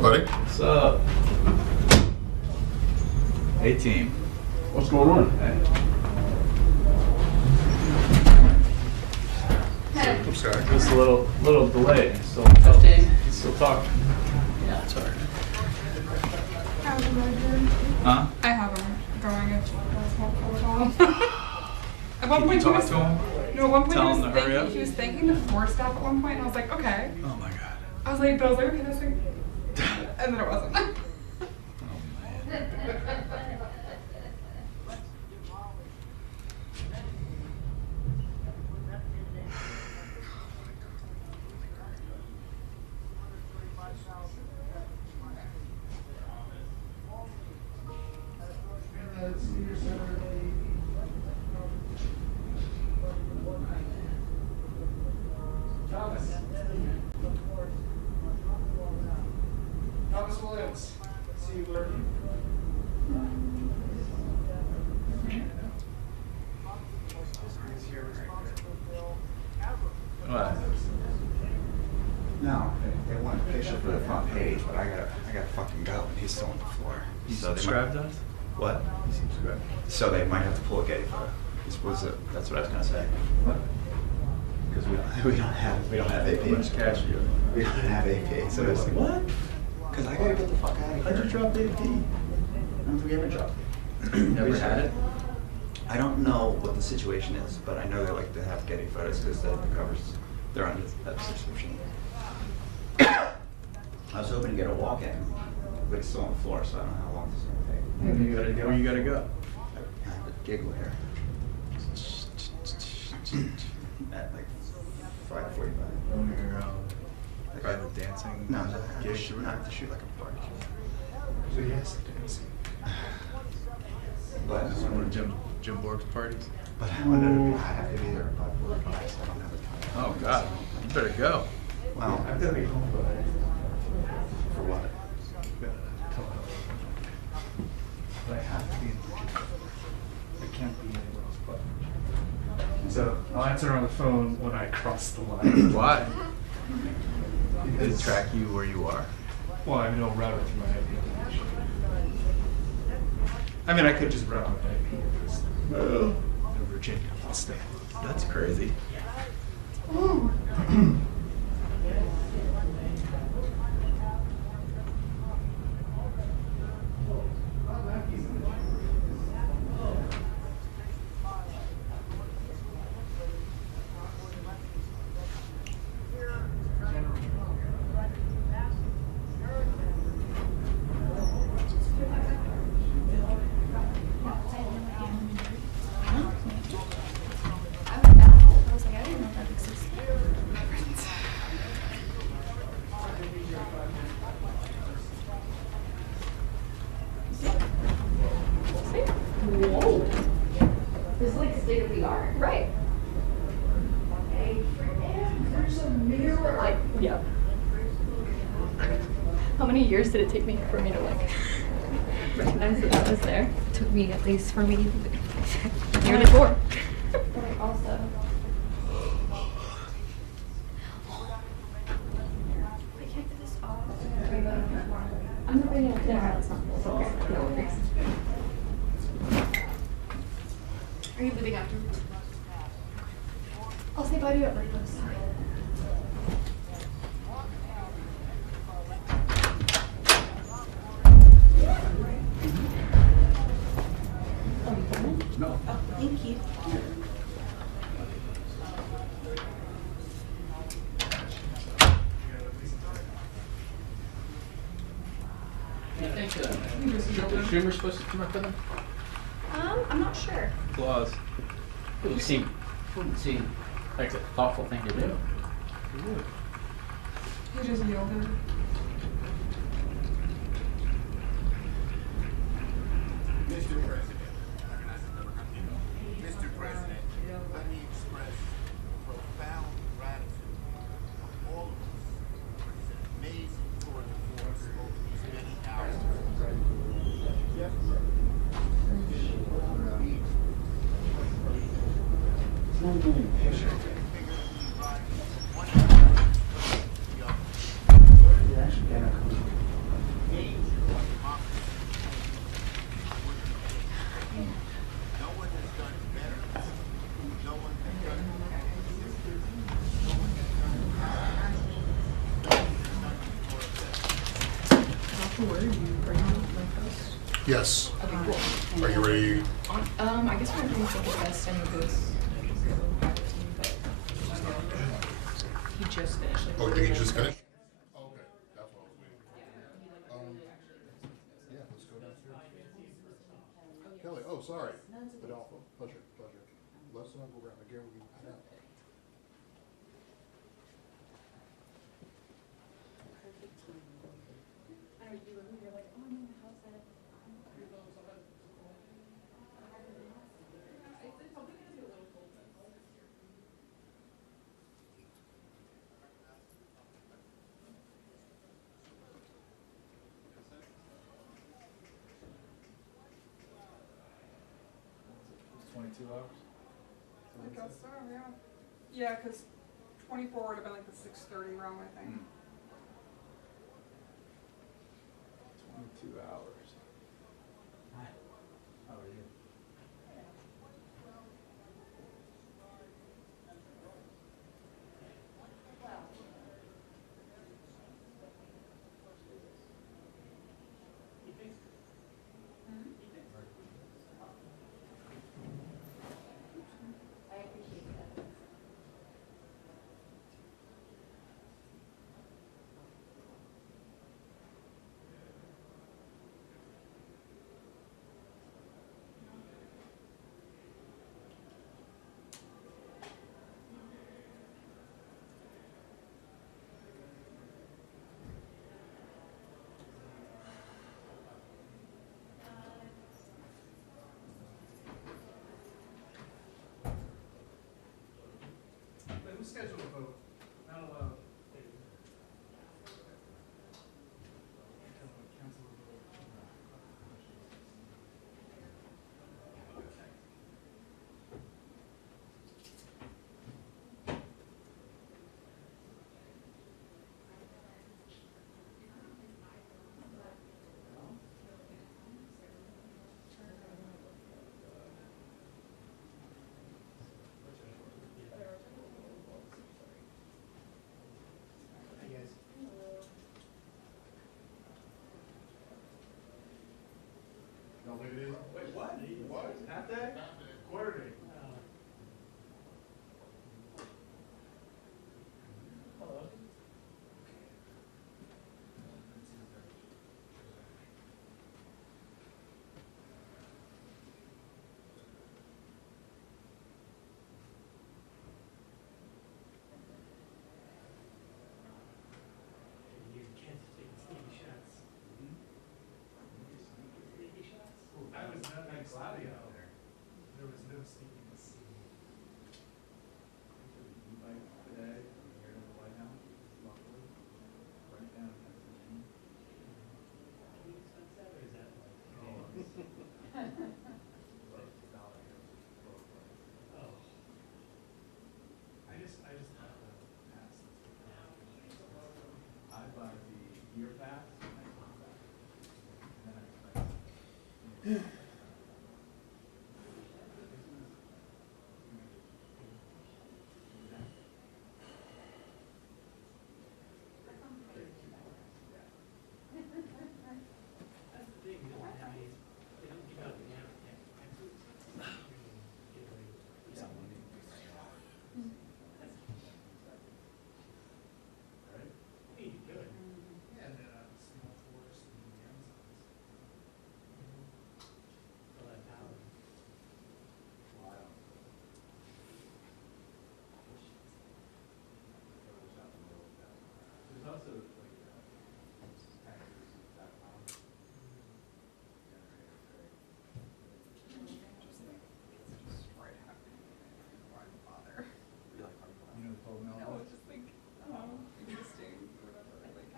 up, buddy? What's up? Hey, team. What's going on? Hey. I'm sorry. Just a little delay. Still talking. Yeah, it's alright. Huh? I have him going if that's helpful. At one point, talk to him? No, at one point Tell him to hurry up? he was thanking the Forbes staff at one point, and I was like, okay. Oh my god. I was like, okay, this thing. And then it wasn't. Oh man. Thomas Williams. See you lurking. What? No, they want a picture for the front page, but I gotta fucking go, and he's still on the floor. You So they subscribed might- to us? What? You subscribed. So they might have to pull a Getty photo. That's what I was gonna say. What? Because we don't have AP. How much cash you have? We don't have AP. So it's like, What? because I gotta get the fuck out of here. How'd you drop AP? When have we ever dropped it? Never had it? I don't know what the situation is, but I know they like to have Getty photos because the covers, they're on that subscription. I was hoping to get a walk-in, but it's still on the floor, so I don't know how long this is gonna take. You gotta go. Where you gotta go? I have a gig later. At like 5:45. Oh, you're Like private dancing. No, I have to gig. shoot, I have to shoot like a barbecue. So yes, dancing. But This is one of Jim Borg's parties. I have to be there at 5:45, so I don't have the time. Oh god, you better go. Well, I've got to be home by. for what? But I have to be in Virginia. I can't be anywhere else but. So I'll answer on the phone when I cross the line. Why? Did it Because- track you where you are? Well, I mean, it'll route it through my IP. I mean, I could just route my IP to Virginia. I'll stay. That's crazy. I was like, I didn't know that existed. Whoa. This is like state of the art. Right. There's a mirror. Like, Yeah. How many years did it take me for me to like recognize that that was there? it took me at least for me. Nearly 4. But I also. I can't get this off. I'm not ready to dinner. It's not. It's okay. No worries. Are you leaving afterwards? I'll say bye to you at breakfast. No. Oh, thank you. Schumer's supposed to come up with them? I'm not sure. Clause. It would seem like a thoughtful thing to do. He just yielded. Mr. President. Mr. President, let me express profound gratitude from all of us for this amazing tour de force over these many hours. Yes. Okay, cool. Are you ready? I guess we're going to think the best time of this. But he just finished. Like, Oh, did he just finish? Oh, okay. That's what I was waiting for. Yeah, let's go downstairs. Kelly, oh, sorry. Adolfo, pleasure. Let's go around again. We can head out. It's 22 hours. I guess so, yeah. Yeah, because 24 would have been like the 6:30 round, I think. 22 hours. Hi. How are you? Who scheduled a vote? Not allowed. Cancel the vote. No, wait, it is. Wait, what? What? Half day? Quarter day. Hello. You can't take sneaky shots. Sneaky shots? I was not that cloudy out there. There was no sneakiness. Like today, here in the White House, luckily, right down at the end. Can you sunset or is that like? Like dollar both ways. Oh. I just have the pass. I buy the year pass, and I come back. And then I expect. That's the thing, they don't have any, they don't give out the taxes. Give away. Right? Hey, you could. Yeah, and then small forest and the Amazons. A lot of power. Wow. There's also like taxes.com. You know the 12 mil? No, it's just like, existing, or whatever, like,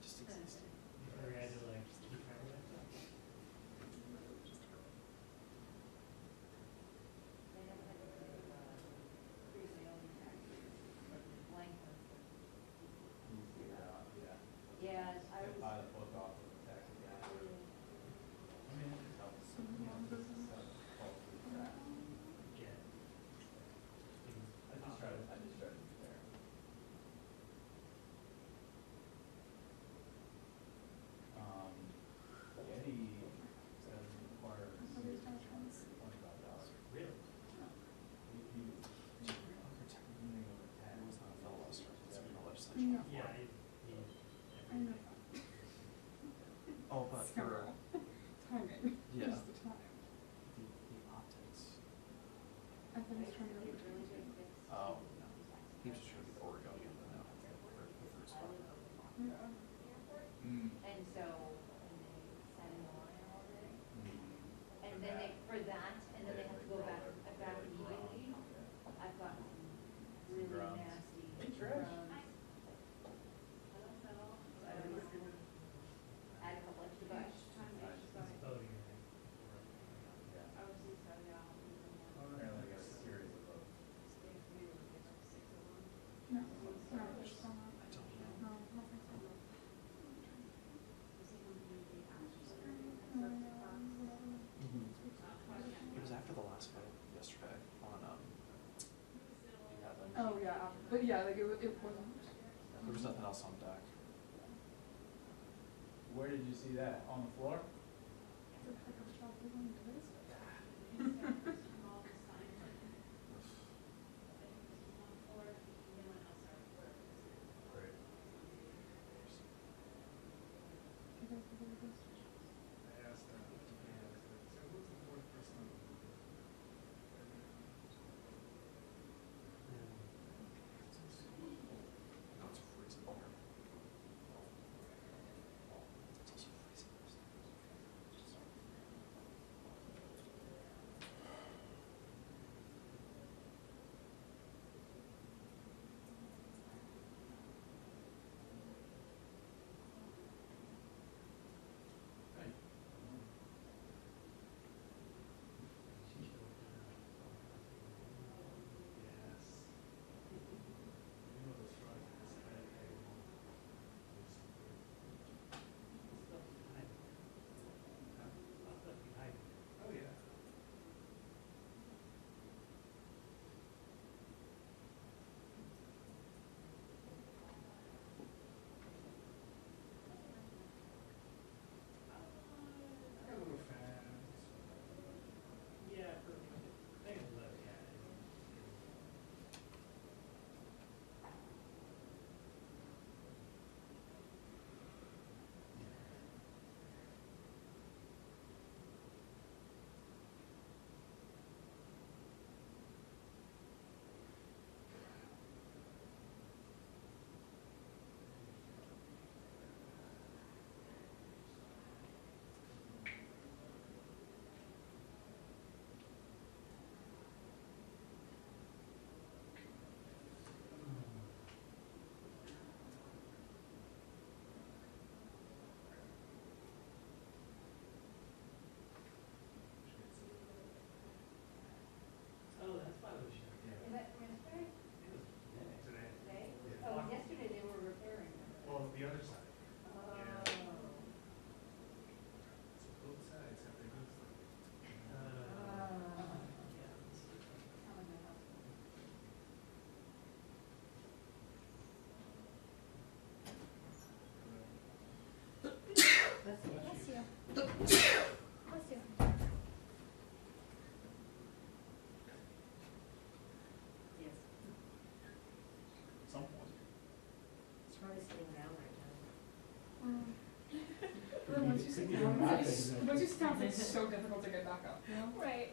just existing. You ever had to like just keep track of that stuff? You see that? Yeah. Yeah, I need I know everything. that. Oh, but for Timing. Yeah. Just the time. the optics. I think he's trying to go between two. Oh no, he was just trying to get the Oregonian, but now it's the fruit spot. Yeah. Mm. And so, and they sat in the line all day. Mm. And then they, for that, and then they have to go back immediately. I've gotten really Grubs. nasty Hey, Trish. grubs. Add a couple extra bucks. It's voting, I think. Apparently got a series of those. No. No, there's still not. I don't know. No, I don't think so. It was after the last fight yesterday on you had them. Oh yeah, but yeah, like it wasn't. There was nothing else on deck. Where did you see that? On the floor? It's a heck of a job they're doing to this. Great. I asked them. So who's the fourth person? No, it's freezing here. It's also freezing upstairs. Hey. Yes. You know the strike is Oh yeah. Got a little fans. Yeah, for, I think it's low, yeah. Oh, that's why it was shut down. Is that yesterday? It was today. Today. Today? Yeah. Oh, yesterday they were repairing them. Well, the other side. Oh. So both sides have their good stuff. Yeah. Telling my husband. Bless you. Bless you. Bless you. Yes. Some point. It's probably sitting down right now. But then once you sit down, it's so difficult to get back up, you know? Right.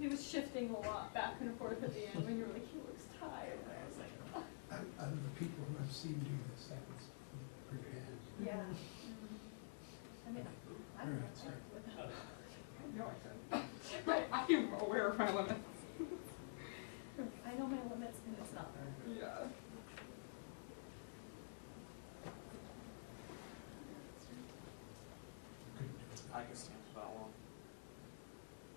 He was shifting a lot back and forth at the end when you were like, he looks tired. And I was like, oh. Out of the people who I've seen do this, that was pretty bad. Yeah. I mean, I don't know. Alright, sorry. No, I couldn't. But I am aware of my limits. I know my limits and it's not there. Yeah. I can stand for that long.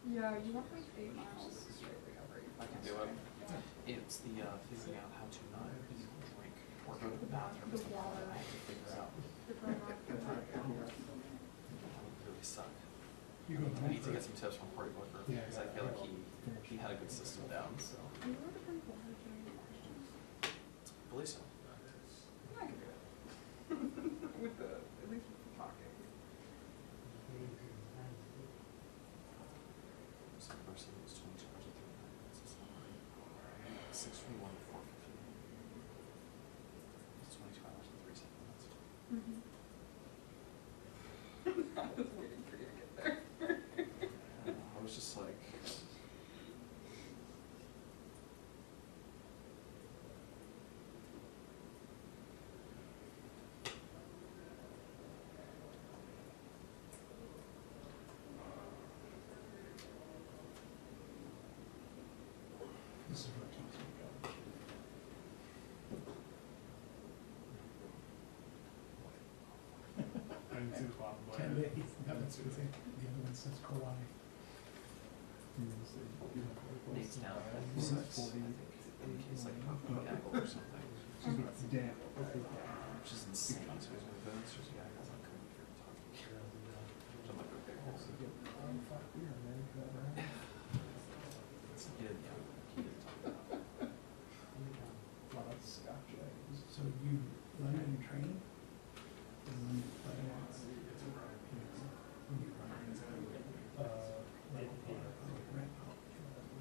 Yeah, you have like 8 miles straight every. I can do it. It's the figuring out how to not drink or go to the bathroom is the part that I have to figure out. That would really suck. You go I home need to get first. some tips from Cory Booker Yeah. because I feel like he had a good system down. So You wrote a pretty bold questions. I believe so. I can do it. With the, at least with the talking. So the person was 22 hours and 39 minutes. It's not right. 6:41 to 4:15. too, probably. 10 days, no, that's what the other one says Kauai. Nate's down at Well, 6, that's 40. I think, in case like Papa Gaggle or something. Damn. Which is insane, so he's gonna go and there's a guy who's like, come here and talk to me. So I'm like, okay, cool. He didn't, yeah, he didn't talk about it. Well, that's Scotch eggs. So you run and train? And then you play on, when you run,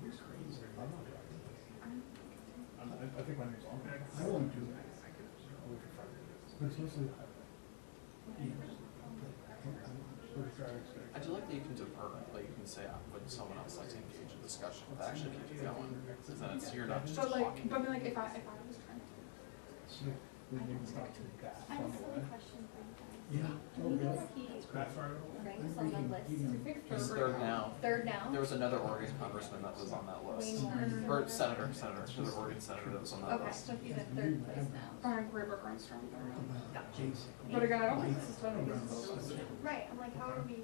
it's crazy. I'm not driving. I think my name's on there. I won't do that. But it's mostly the highway. I do like that you can defer, like you can say, when someone else likes to engage in discussion, that actually keeps it going. Because then it's, you're not just But like, talking. but I mean, like if I was trying to. We didn't stop to that I have far a silly away. question for you guys. Yeah. Do you know where he That far away. ranks on the list? He's third now. Third now? There was another Oregon congressman that was on that list. Or senator, another Oregon senator that was on that Okay, list. so he's in third place now. Behind Graybook Armstrong. Jason. But again, I don't think this is one of these. Right, I'm like, how are we,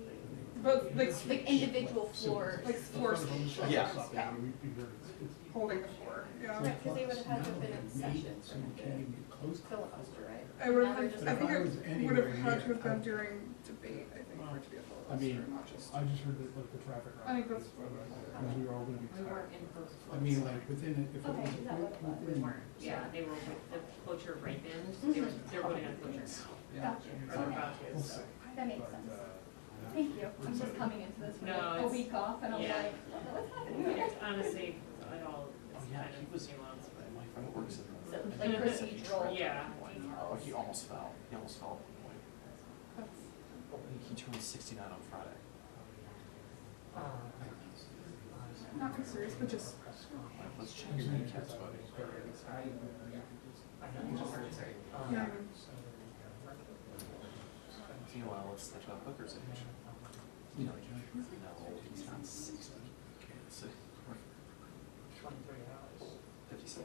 But like like individual floors? like floor speech. Yeah. Yeah. Holding the floor. Yeah. Right, because they would have had to have been in session So for you the can't even get close. filibuster, right? I would Now have. they're just I think If I it was would anywhere have had to near, have been I- during debate. I think for it to be a I filibuster, mean, not just. I just heard that like the traffic. I think that's what. Because we were all gonna be We weren't tired. in those. I mean, like within it, if it Okay, was is that what it was? We within. weren't, yeah, they were with the cloture of Raymond, they're voting on cloture now. Gotcha, Or they're about to, We'll so. see. that makes sense. Thank you, I'm just coming into this with No, a it's- week off and I'm yeah. like, what's happening? It's honestly, it all, Oh it's yeah, kind he of was, nuanced, but. my friend works in the. So, like procedural. Yeah. Oh, he almost fell. He almost fell at one point. He turned 69 on Friday. Not serious, but just. Like, let's check your kneecaps, buddy. Yeah. Meanwhile, let's think about Booker's age. You know, no, he's not 60. So, 23 hours. 56.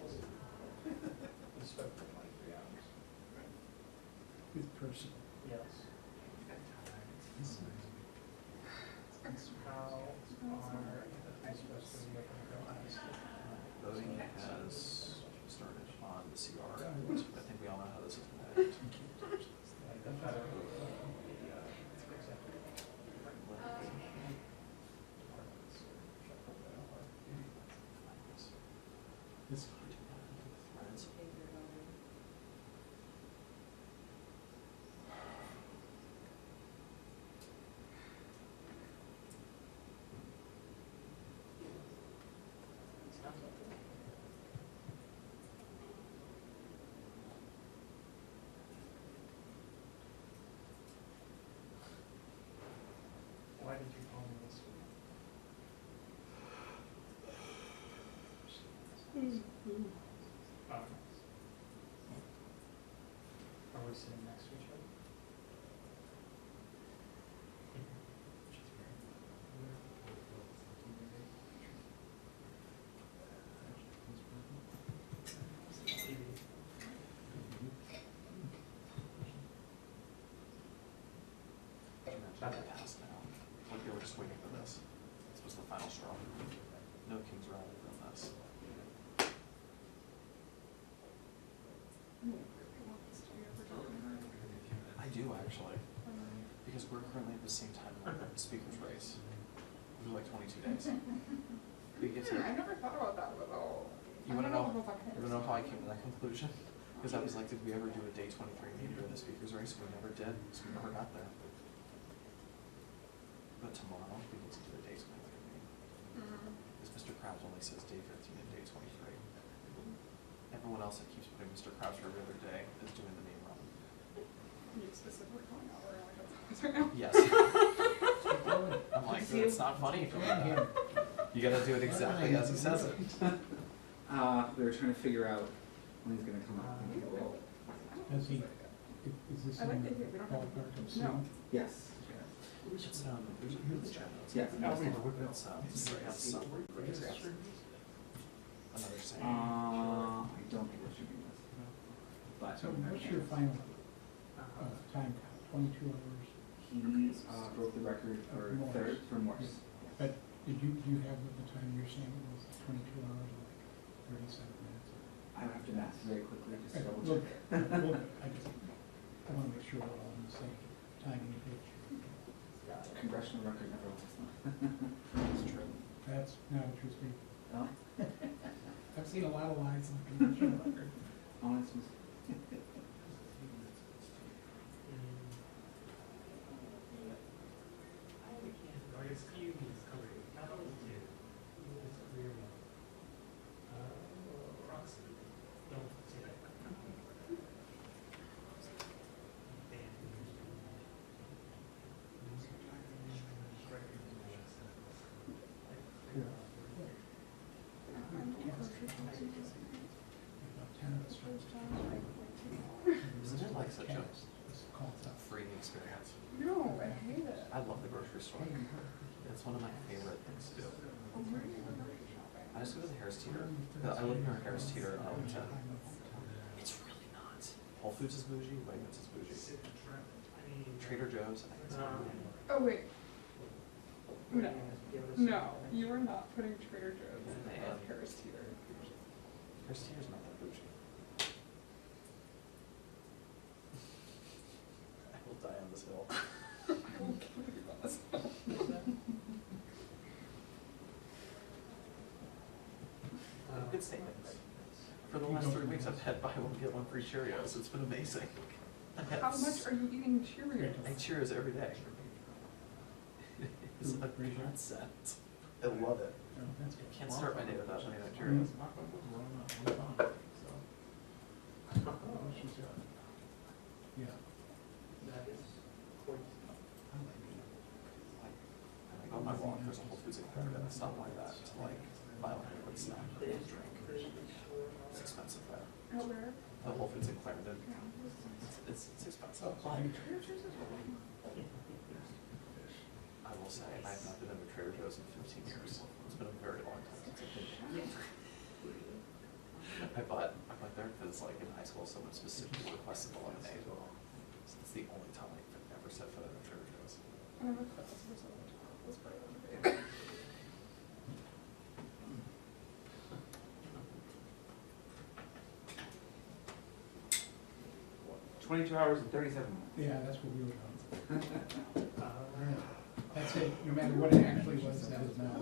We spoke for 23 hours. With personal. Yes. How are, supposed to be able to go last? Voting has started on the CR. I think we all know how this is going to end. This Why did you call me this week? Are we sitting next to each other? Imagine they passed now. Like they were just waiting for this. This was the final straw. No king's rally from this. I do actually. Because we're currently at the same time in the speaker's race. We're like 22 days. We get to. I never thought about that at all. You wanna know how I came to that conclusion? Because I was like, did we ever do a day 23 meeting in the speaker's race? We never did, so we never got there. But tomorrow, we get to do a day 23 meeting. Because Mr. Krabs only says day 15 and day 23. Everyone else that keeps putting Mr. Krabs for every other day is doing the main run. You specifically calling out where like that's right now. Yes. I'm like, it's not funny for me. You gotta do it exactly as he says it. We were trying to figure out when he's gonna come up and people. Has he, is this I like in to hear, we don't have. ballpark of No. soon? Yes. There's the chat notes. Yeah. Another saying. I don't think it should be this. But So what's your final, time count, 22 hours he broke the record for third for Morse. But do you have at the time you're saying it was 22 hours and like 37 minutes? I would have to math very quickly just to double Look, check. I want to make sure we're all on the same timing page. Congressional record never lasts long. That's true. That's not a true statement. Oh, I've seen a lot of lines in the congressional record. honest mistake. I guess Fugue is coming. How old is it? Fugue is clear. Roxy. Don't say that. About 10 of us are Isn't it like such a It's called up. freeing experience? No, I hate it. I love the grocery store. It's one of my favorite things to do. I just go to the Harris Teeter. I live near Harris Teeter in Arlington. It's really not. Whole Foods is bougie, Wegmans is bougie. Trader Joe's, I think it's bougie. Oh, wait. No. No, you are not putting Trader Joe's in Harris Teeter. Harris Teeter's not that bougie. I will die on this hill. I will kill you on this. Good statements. For the last 3 weeks, I've had buy one, get one free Cheerios. It's been amazing. How much are you eating Cheerios? I eat Cheerios every day. It's a godsend. I love it. Oh, that's good. Can't start my day without eating Cheerios. Yeah. I go on my walk, there's a Whole Foods in Clarendon. I stop like that to like buy like a quick snack and a drink. It's expensive there. Out where? The Whole Foods in Clarendon. It's expensive. But I will say I have not been into Trader Joe's in 15 years. It's been a very long time since I've been there. I bought there because like in high school someone specifically requested the lemonade. So it's the only time I've ever set foot in a Trader Joe's. I have a class for so much. That's part of it. 22 hours and 37 minutes. Yeah, that's what we were on. That's it, no matter what it actually was, that is now.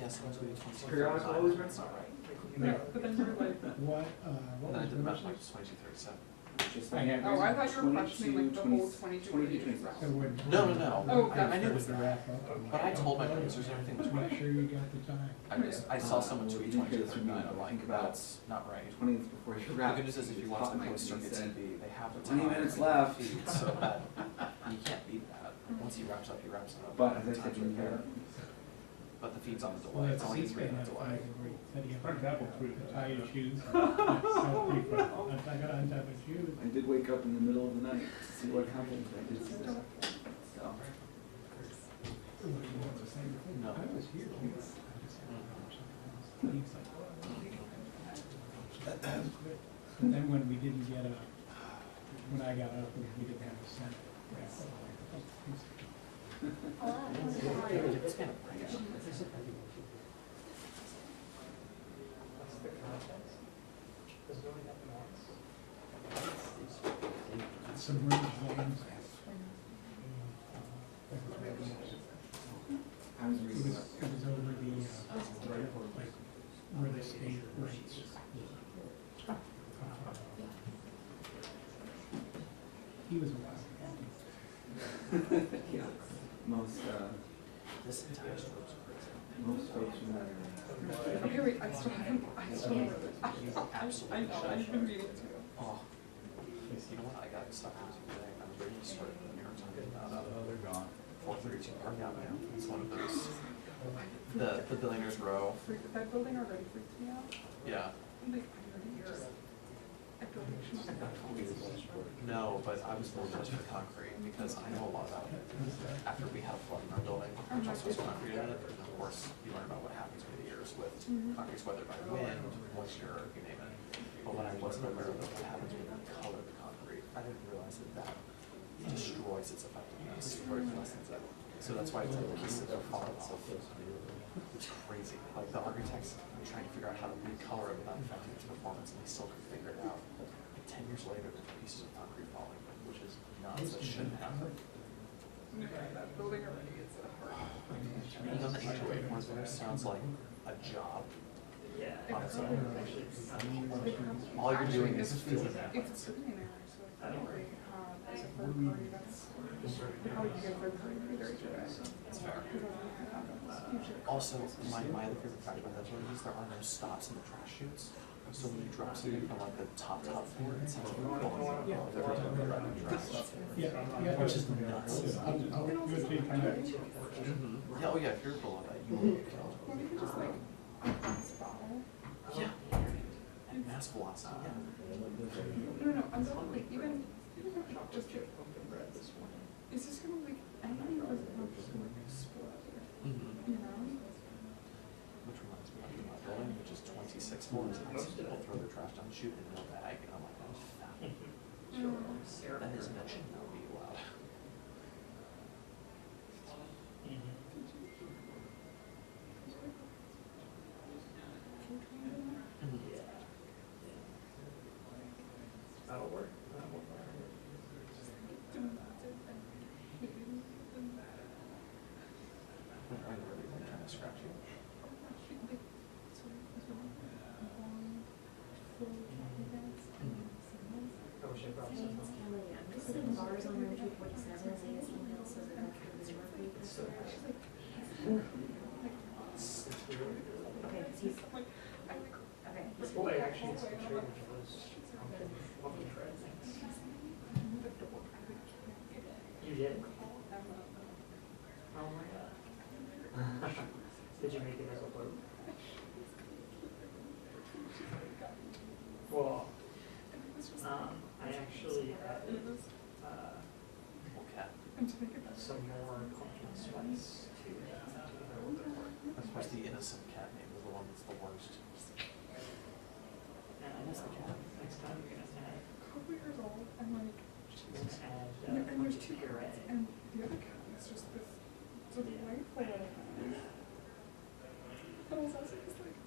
Yeah, someone tweeted 22. Periodic always runs. It's not right. No, but then you're like, What And then I was did the the math message? like 22:37. Just I have- oh, I thought you were questioning like the whole 22 22, So when- No, no, no. Oh, I knew it was to that. wrap up. But I told my producers everything was Just make right. sure you got the time. I saw someone well, tweet you didn't hear this from me, 22:39. I'm but like, think about that's not right. 20 minutes before you The wrap. good news is if you watch the closed circuit said, TV, they have the 20 time minutes and the left. feed, so that you can't beat that. Once he wraps up, he wraps up. But as I said, Time's you right hear there. But the feed's on the Well, delay. that's It's a only a C-SPAN 3-minute had delay. flag where he said he had to tie his shoes. That was pretty funny. I got on top of shoes. I did wake up in the middle of the night to see what happened. I did see that. So, No. I was here. He was like, that was good. And then when we didn't get when I got up, we didn't have a cent. It's kind of right. Submerged lands. I was It reading was, that. it was over the, like, where the state rates. He was a wild guy. Yeah. Most This entire stroke's crazy. most folks who are okay, wait, I still haven't read it. I know, I've been reading too. Oh. You know what? I got stuck with you today. I was ready to start the New York Times about 432 Park Avenue. It's one of those. The Billionaires Row. That building already freaks me out. Yeah. Like, I already just, I feel like she's not that cool. No, but I was more just for concrete because I know a lot about it. After we had a flood in our building, which also has concrete in it, and of course, you learn about what happens over the years with concrete's weathered by wind, moisture, you name it. But what I wasn't aware of was what happens when you color the concrete. I didn't realize that destroys that's why it's like pieces of fonts of it's crazy. Like the architects are trying to figure out how to recolor it without affecting its performance, and they still couldn't figure it out. Like 10 years later, there's pieces of concrete falling, which is nuts. That shouldn't happen. That building already is a hard. Being on the HOA board there sounds like a job. Yeah, On its own. All All you're doing is filling that. It's a billionaire, so if anybody has a third party that's, how would you get a third party to be their HOA? That's fair. Usually. Also, my other favorite fact about that building is there are no stops in the trash chutes. So when you drop something from like the top floor, it sounds like you're going every time you drive the trash. Which is nuts. I'll do it to kind of. Yeah, oh yeah, if you're below that, you will get killed. Well, you could just like, bottle. Yeah. And massive velocity. Yeah. No, I'm talking like even if I just get it's just gonna like anything that doesn't have just gonna explode. You know? Which reminds me of my building, which is 26 floors, and I see people throw their trash down the chute in no bag, and I'm like, oh, that is that should not be allowed. That'll work. Are you really like, trying to scratch you? I wish I brought some. I'm just in bars on room 247 and seeing someone else as a Merkley. So, Okay, he's, okay, he's. well, actually, it's the Trader Joe's pumpkin bread things. You did? Oh my god. Did you make it as a boat? Well, I actually added Okay. some more pumpkin spice to the work. Of course, the innocent cat name is the one that's the worst. And next time you're gonna add, Couple years old and like, you're gonna add and there's pumpkin two puree. cats and the other cat is just this delightful little cat. And I was also just like,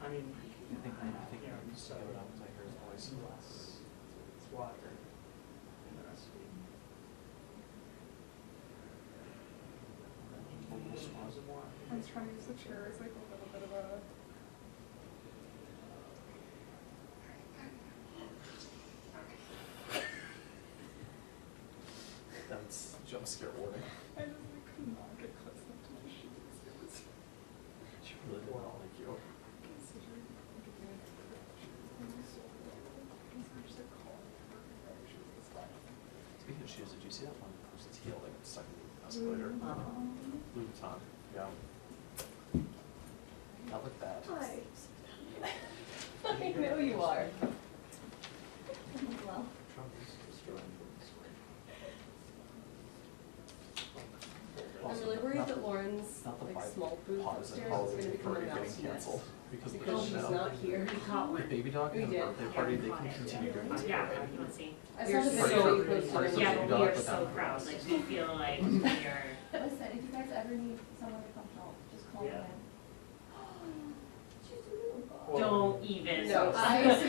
I mean, I think yeah, you so give it up until I hear his voice. it's water in the recipe. I was trying to use the chair as like a little bit of a. That's jump scare warning. I just like could not get close enough to the shoes. It was She really did not like you. considering like a big shoes. And they so beautiful. These are just like called shoes this time. Speaking of shoes, did you see that one person's heel that got stuck in the escalator? Louboutin. Yeah. That looked bad. Hi. I know you are. Well. I'm really worried that Lauren's Not the like vibe small booth pause and upstairs is holiday gonna become a party mouse getting nest. canceled because of the Because she's snow. not here. The baby dog We and the did. birthday party, they can continue doing this. Yeah, party. let's see. I saw the We're video so- you posted. Party Yeah, baby but we dog are without so the proud, birds. like, we feel like we are. Listen, if you guys ever need someone to come help, just call Yeah. me. She's a little dog. Don't even. No, Savannah loves them.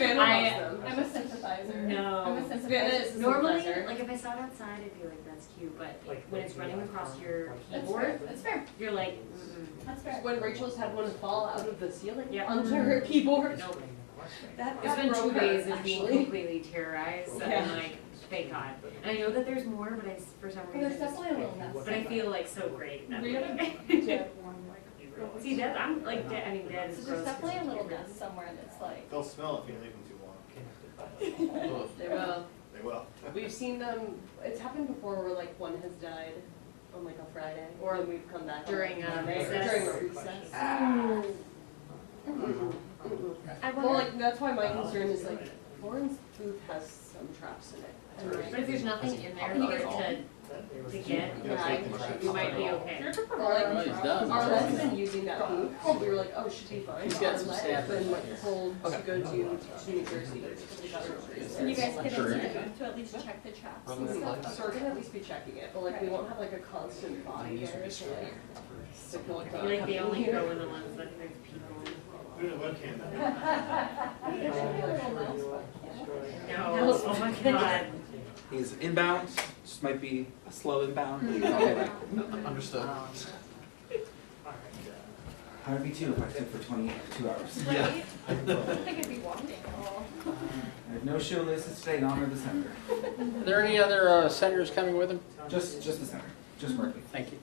I'm a sympathizer. No. I'm a sympathizer. It's a Normally, sympathizer. like if I saw it outside, I'd be like, that's cute, but Like, when it's running across your That's keyboard, fair. That's fair. you're like, mm-mm. That's fair. When Rachel's had one fall out of the ceiling Yeah. onto her keyboard. Nope. That It's been 2 broke her, days of being actually. completely terrorized, that Yeah. I'm like, thank God. And I know that there's more, but I, for some But reason, there's definitely a little nest. but I feel like so great. That We had a like, dead one like. see that I'm like dead. I mean, dead is So there's gross. definitely a little nest somewhere that's like. They'll smell if you leave them too long. They will. They will. We've seen them, it's happened before where like one has died on like a Friday, or then we've come back. on, During, like, Monday, recess. During a recess. I Well, wonder, like, that's why my concern is like, Lauren's booth has some traps in it. And, like, but if there's nothing in there Can you for guys it all- to to get, you might be okay. Oh, he's done. Our let's been using that hoop, so we were like, oh, should be fine. He's got some staff. Been like told to go to New Jersey. And you guys get Sure. into to at least check the chats and stuff. So we're gonna at least be checking it, but like we won't have like a constant body there to like signal like I feel like they only go in the ones that there's people in. Put it in the webcam. There should be a little mouse button. No, oh my god. He's inbound, just might be a slow inbound. Understood. How would it be too if I sit for 22 hours? Yeah. I think I'd be walking. I have no shoelaces today in honor of the senator. Are there any other senators coming with him? Just the senator, just Merkley. Thank you.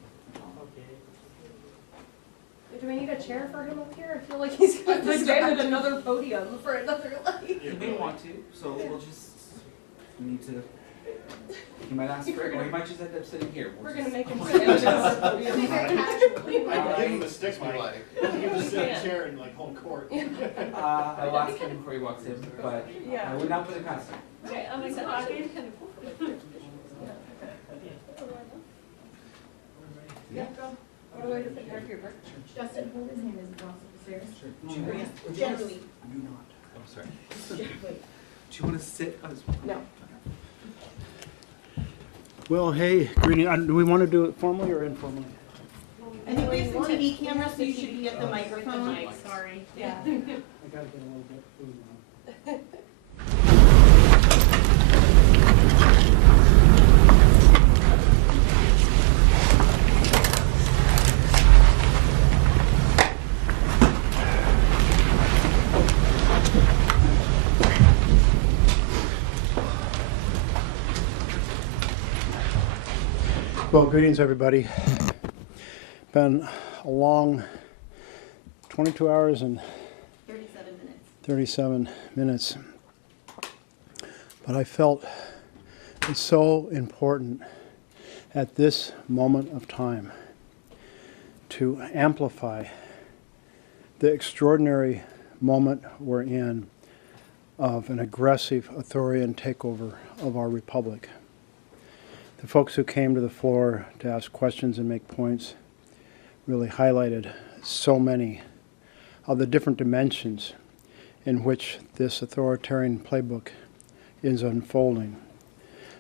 Do we need a chair for him up here? I feel like he's going to stand at another podium for another like. He may want to, so we'll just need to. He might ask for it, or he might just end up sitting here. We're gonna make him stand at another podium. I give him a stick, Mike. Give him a stick chair and like home court. I will ask him before he walks in, but I would not put it past him. Okay, I'm like, talking. Yeah, go. What do I do to prepare for your birthday? Justin, hold his hand as he walks up the stairs. Gently. You not. Oh, sorry. Do you want to sit? No. Well, hey, greeting. Do we want to do it formally or informally? I think we have some TV cameras, so you should be at the microphone. Sorry. Yeah. I gotta get a little bit of food now. Well, greetings, everybody. Been a long 22 hours and 37 minutes. But I felt it's so important at this moment of time to amplify the extraordinary moment we're in of an aggressive authoritarian takeover of our republic. The folks who came to the floor to ask questions and make points really highlighted so many of the different dimensions in which this authoritarian playbook is unfolding.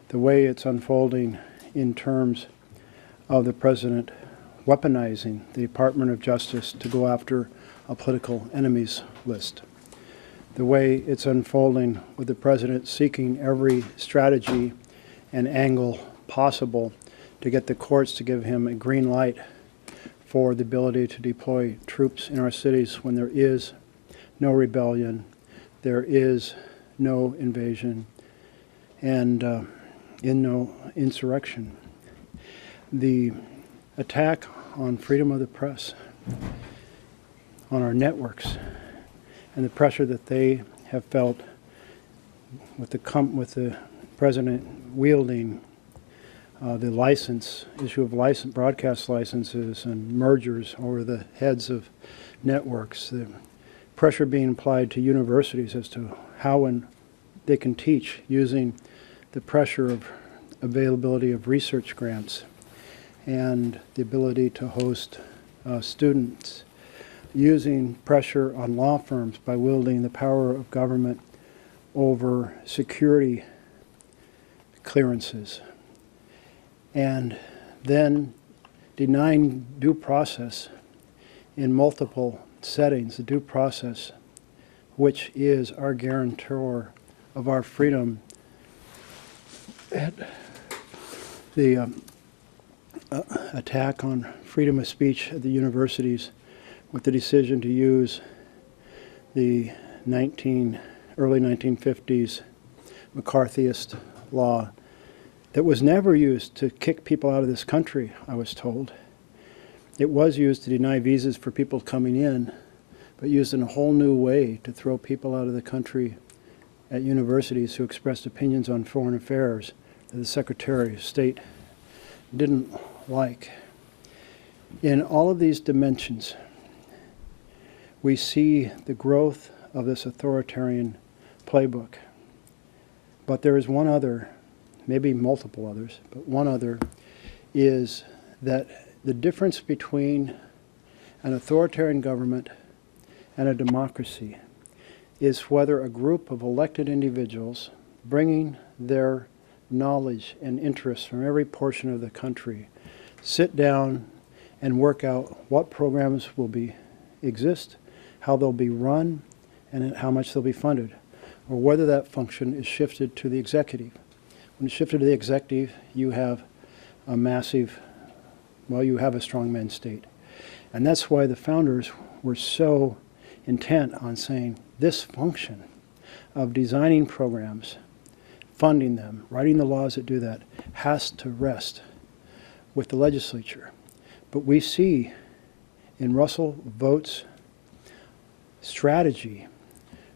The way it's unfolding in terms of the president weaponizing the Department of Justice to go after a political enemies list. The way it's unfolding with the president seeking every strategy and angle possible to get the courts to give him a green light for the ability to deploy troops in our cities when there is no rebellion, there is no invasion, and no insurrection. The attack on freedom of the press, on our networks, and the pressure that they have felt with the president wielding the issue of broadcast licenses and mergers over the heads of networks, the pressure being applied to universities as to how and they can teach using the pressure of availability of research grants and the ability to host students, using pressure on law firms by wielding the power of government over security clearances, and then denying due process in multiple settings, the due process which is our guarantor of our freedom. The attack on freedom of speech at the universities with the decision to use the early 1950s McCarthyist law that was never used to kick people out of this country, I was told. It was used to deny visas for people coming in, but used in a whole new way to throw people out of the country at universities who expressed opinions on foreign affairs that the Secretary of State didn't like. In all of these dimensions, we see the growth of this authoritarian playbook. But there is one other, maybe multiple others, but one other is that the difference between an authoritarian government and a democracy is whether a group of elected individuals bringing their knowledge and interests from every portion of the country sit down and work out what programs will exist, how they'll be run, and how much they'll be funded, or whether that function is shifted to the executive. When it's shifted to the executive, you have a massive, well, you have a strongman state. And that's why the founders were so intent on saying this function of designing programs, funding them, writing the laws that do that, has to rest with the legislature. But we see in Russell Vogt's strategy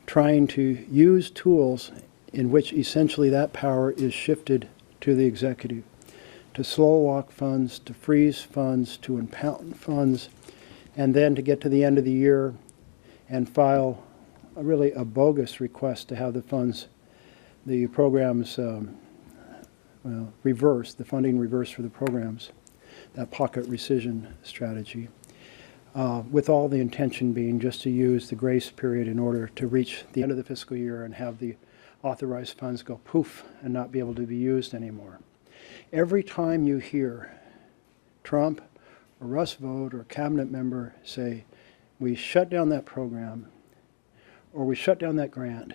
trying to use tools in which essentially that power is shifted to the executive, to slow walk funds, to freeze funds, to impound funds, and then to get to the end of the year and file really a bogus request to have the funds, the programs reversed, the funding reversed for the programs, that pocket rescission strategy, with all the intention being just to use the grace period in order to reach the end of the fiscal year and have the authorized funds go poof and not be able to be used anymore. Every time you hear Trump or Russ Vought or a cabinet member say, we shut down that program or we shut down that grant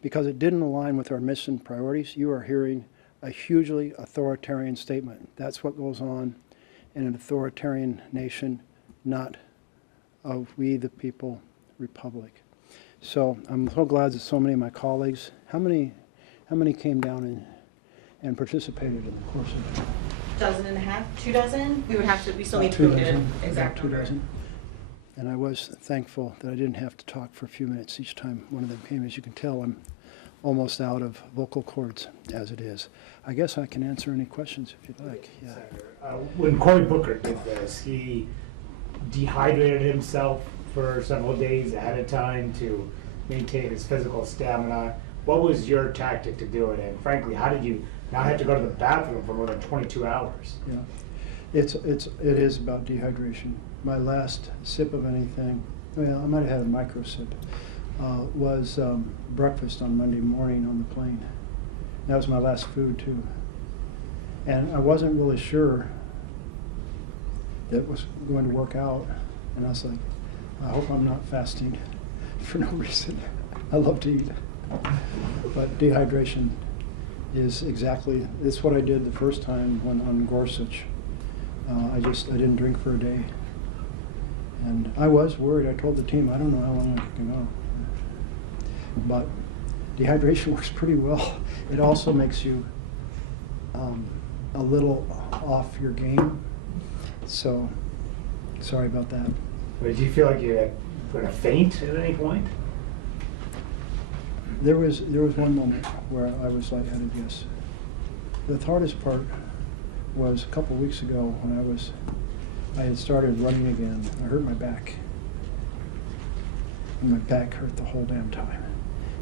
because it didn't align with our mission priorities, you are hearing a hugely authoritarian statement. That's what goes on in an authoritarian nation, not a we the people republic. So I'm so glad that so many of my colleagues, how many came down and participated in the course of it? Dozen and a half, 2 dozen? We still need to Two go get dozen, an exact about 2 number. dozen. And I was thankful that I didn't have to talk for a few minutes each time one of them came. As you can tell, I'm almost out of vocal cords as it is. I guess I can answer any questions if you'd like. Yeah. When Cory Booker did this, he dehydrated himself for several days ahead of time to maintain his physical stamina. What was your tactic to do it? And frankly, how did you now have to go to the bathroom for more than 22 hours? Yeah. It is about dehydration. My last sip of anything, well, I might have had a micro sip, was breakfast on Monday morning on the plane. That was my last food too. And I wasn't really sure that it was going to work out. And I was like, I hope I'm not fasting for no reason. I love to eat. But dehydration is exactly, it's what I did the first time when on Gorsuch. I didn't drink for a day. And I was worried. I told the team, I don't know how long I can go. But dehydration works pretty well. It also makes you a little off your game. So, sorry about that. Did you feel like you were going to faint at any point? There was one moment where I was lightheaded, yes. The hardest part was a couple weeks ago when I had started running again. I hurt my back. And my back hurt the whole damn time.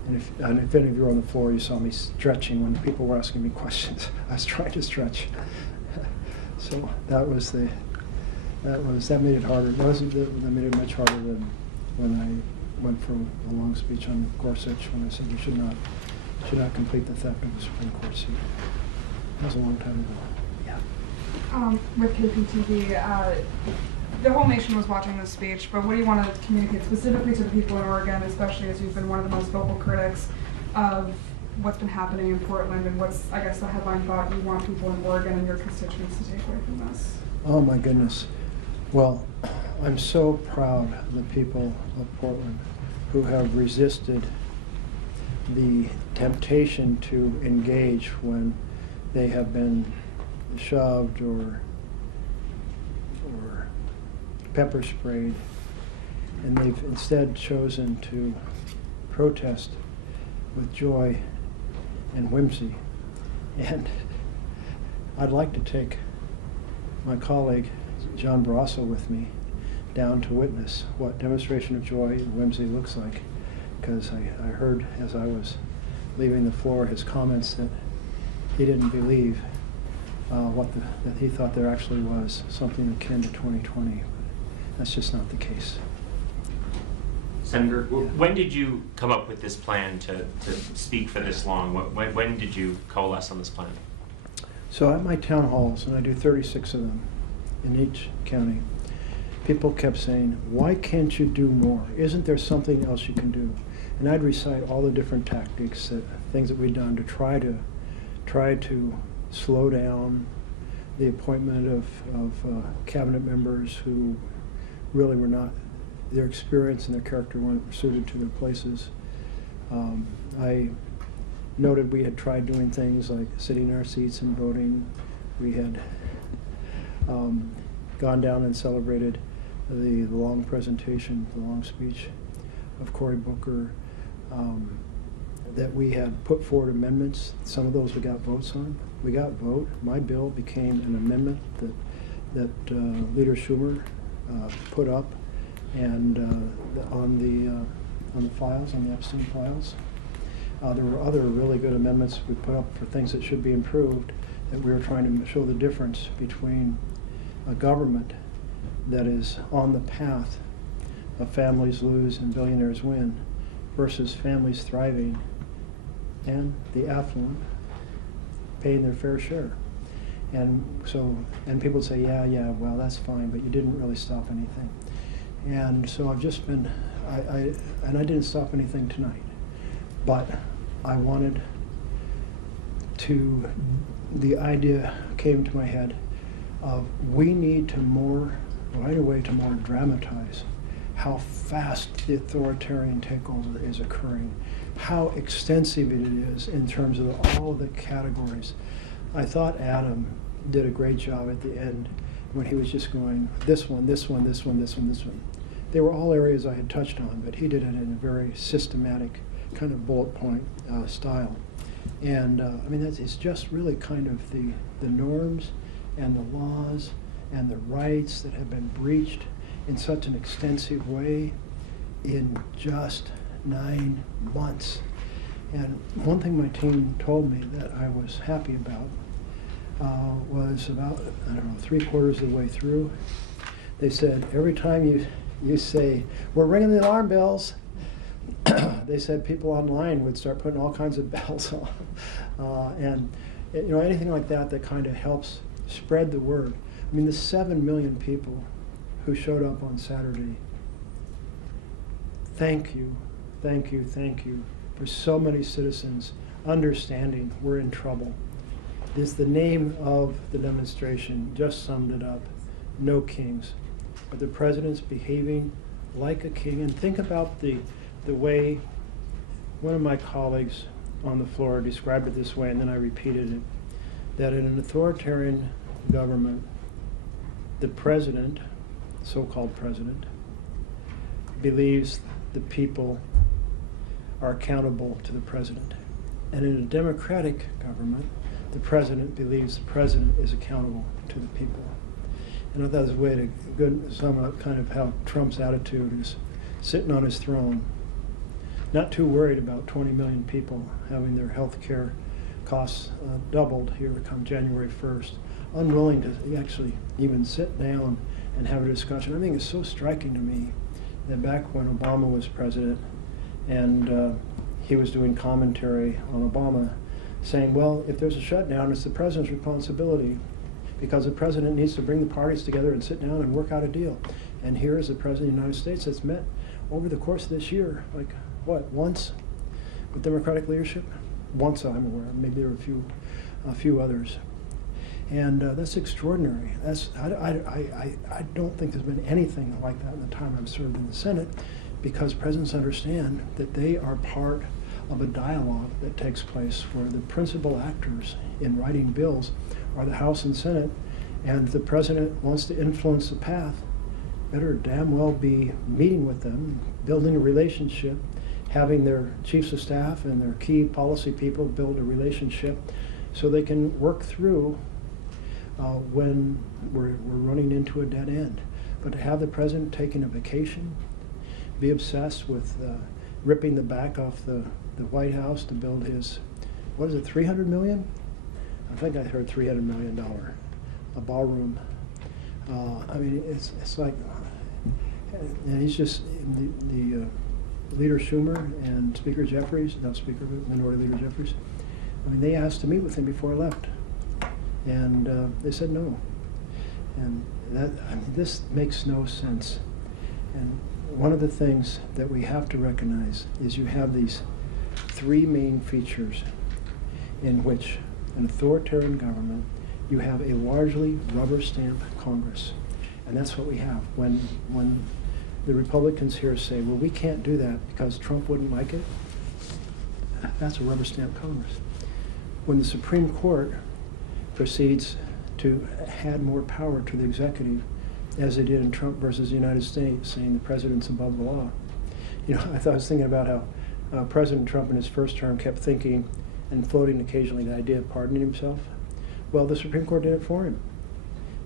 And if any of you were on the floor, you saw me stretching when people were asking me questions. I was trying to stretch. So that made it harder. That made it much harder than when I went for a long speech on Gorsuch when I said you should not complete the theft of the Supreme Court seat. That was a long time ago. Yeah. With KPTV, the whole nation was watching this speech, but what do you want to communicate specifically to the people in Oregon, especially as you've been one of the most vocal critics of what's been happening in Portland, and what's, I guess, the headline thought you want people in Oregon and your constituents to take away from this? Oh my goodness. Well, I'm so proud of the people of Portland who have resisted the temptation to engage when they have been shoved or pepper sprayed, and they've instead chosen to protest with joy and whimsy. And I'd like to take my colleague John Barrasso with me down to witness what demonstration of joy and whimsy looks like, because I heard as I was leaving the floor his comments that he didn't believe that he thought there actually was something akin to 2020. That's just not the case. Senator, when did you come up with this plan to speak for this long? When did you coalesce on this plan? So at my town halls, and I do 36 of them in each county, people kept saying, why can't you do more? Isn't there something else you can do? And I'd recite all the different tactics, things that we'd done to try to slow down the appointment of cabinet members who really were not, their experience and their character weren't suited to their places. I noted we had tried doing things like sitting in our seats and voting. We had gone down and celebrated the long presentation, the long speech of Cory Booker, that we had put forward amendments. Some of those we got votes on. We got vote. My bill became an amendment that Leader Schumer put up, and on the files, on the Epstein files. There were other really good amendments we put up for things that should be improved, that we were trying to show the difference between a government that is on the path of families lose and billionaires win versus families thriving and the affluent paying their fair share. And so, and people would say, yeah, well, that's fine, but you didn't really stop anything. And so I've just been, I didn't stop anything tonight, but I wanted to, the idea came to my head of we need to right away to more dramatize how fast the authoritarian takeover is occurring, how extensive it is in terms of all the categories. I thought Adam did a great job at the end when he was just going, this one, this one, this one, this one, this one. They were all areas I had touched on, but he did it in a very systematic kind of bullet point style. And I mean, it's just really kind of the norms and the laws and the rights that have been breached in such an extensive way in just 9 months. And one thing my team told me that I was happy about was about, I don't know, 3/4 of the way through, they said, every time you say, we're ringing the alarm bells, they said people online would start putting all kinds of bells on. And you know, anything like that kind of helps spread the word. I mean, the 7 million people who showed up on Saturday, thank you for so many citizens understanding we're in trouble. The name of the demonstration just summed it up. No kings. But the president's behaving like a king. And think about the way one of my colleagues on the floor described it this way, and then I repeated it, that in an authoritarian government, the president, so-called president, believes the people are accountable to the president. And in a democratic government, the president believes the president is accountable to the people. And I thought it was a way to sum up kind of how Trump's attitude is, sitting on his throne, not too worried about 20 million people having their health care costs doubled here come January 1st, unwilling to actually even sit down and have a discussion. I think it's so striking to me that back when Obama was president and he was doing commentary on Obama, saying, well, if there's a shutdown, it's the president's responsibility because the president needs to bring the parties together and sit down and work out a deal. And here is the president of the United States that's met over the course of this year, like, what, once with Democratic leadership? Once I'm aware, maybe there were a few others. And that's extraordinary. I don't think there's been anything like that in the time I've served in the Senate, because presidents understand that they are part of a dialogue that takes place where the principal actors in writing bills are the House and Senate, and the president wants to influence the path, better damn well be meeting with them, building a relationship, having their chiefs of staff and their key policy people build a relationship so they can work through when we're running into a dead end. But to have the president taking a vacation, be obsessed with ripping the back off the White House to build his, what is it, $300 million I think I heard $300 million, a ballroom. I mean, it's like, and he's just, the Leader Schumer and Speaker Jeffries, not Speaker, but Minority Leader Jeffries, I mean, they asked to meet with him before I left. And they said no. And that, I mean, this makes no sense. And one of the things that we have to recognize is you have these three main features in which an authoritarian government, you have a largely rubber stamp Congress. And that's what we have. When the Republicans here say, well, we can't do that because Trump wouldn't like it, that's a rubber stamp Congress. When the Supreme Court proceeds to add more power to the executive, as they did in Trump versus the United States, saying the president's above the law. You know, I was thinking about how President Trump in his first term kept thinking and floating occasionally the idea of pardoning himself. Well, the Supreme Court did it for him.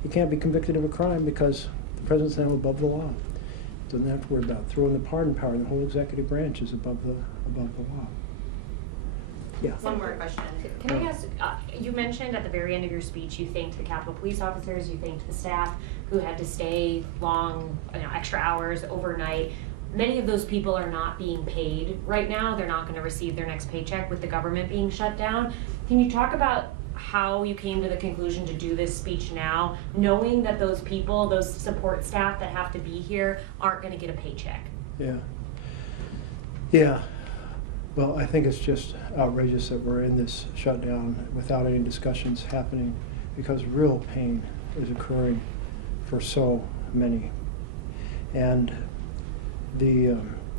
He can't be convicted of a crime because the president's now above the law. Doesn't have to worry about throwing the pardon power, and the whole executive branch is above the law. Yeah. One more question. Can I ask, you mentioned at the very end of your speech, you thanked the Capitol Police officers, you thanked the staff who had to stay long, extra hours overnight. Many of those people are not being paid right now. They're not going to receive their next paycheck with the government being shut down. Can you talk about how you came to the conclusion to do this speech now, knowing that those people, those support staff that have to be here, aren't going to get a paycheck? Yeah. Well, I think it's just outrageous that we're in this shutdown without any discussions happening, because real pain is occurring for so many. And the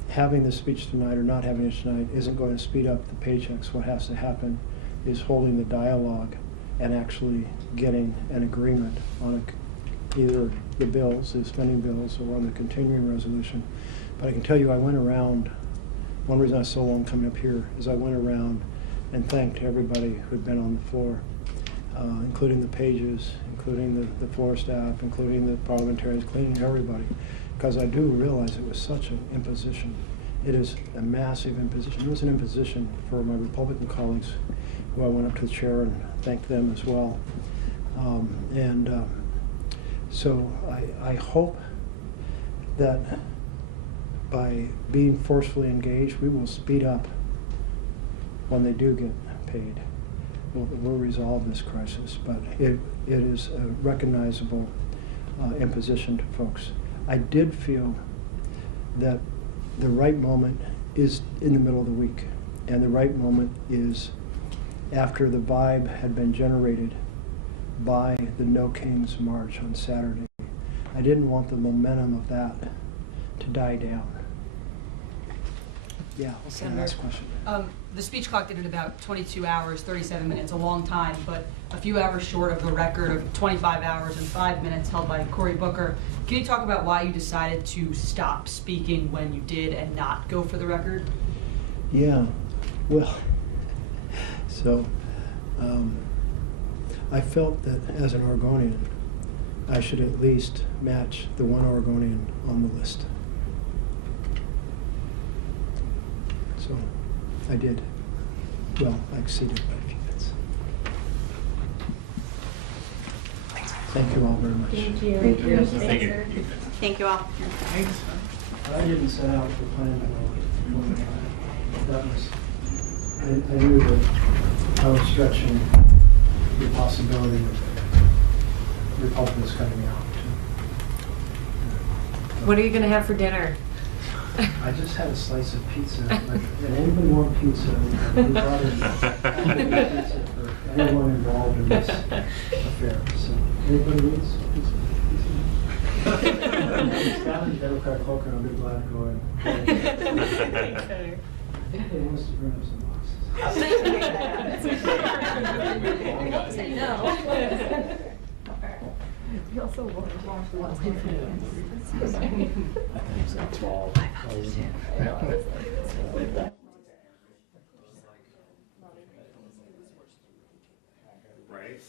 having this speech tonight or not having it tonight isn't going to speed up the paychecks. What has to happen is holding the dialogue and actually getting an agreement on either the bills, the spending bills, or on the continuing resolution. But I can tell you, I went around. One reason I was so long coming up here is I went around and thanked everybody who had been on the floor, including the pages, including the floor staff, including the parliamentarians, including everybody, because I do realize it was such an imposition. It is a massive imposition. It was an imposition for my Republican colleagues, who I went up to the chair and thanked them as well. So I hope that by being forcefully engaged, we will speed up when they do get paid. We'll resolve this crisis, but it is a recognizable imposition to folks. I did feel that the right moment is in the middle of the week, and the right moment is after the vibe had been generated by the No Kings March on Saturday. I didn't want the momentum of that to die down. Yeah, Senator, last question. The speech clock did it about 22 hours, 37 minutes, a long time, but a few hours short of the record of 25 hours and 5 minutes held by Cory Booker. Can you talk about why you decided to stop speaking when you did and not go for the record? Yeah, well, so I felt that as an Oregonian, I should at least match the one Oregonian on the list. So I did. Well, I exceeded by a few minutes. Thank you all very much. Thank you. Thank you. Thank you. Thank you all. Thanks. I didn't set out to plan to go. That was, I knew that I was stretching the possibility of Republicans cutting me out. What are you going to have for dinner? I just had a slice of pizza. Like, did anybody want pizza? We brought in pizza for anyone involved in this affair. So, anybody needs pizza? It's got a Democrat cloak, and I'll be glad to go in. Thanks, Senator. He wants to bring up some boxes. Say no. You also want to wash the ones I think it's got 12. Right?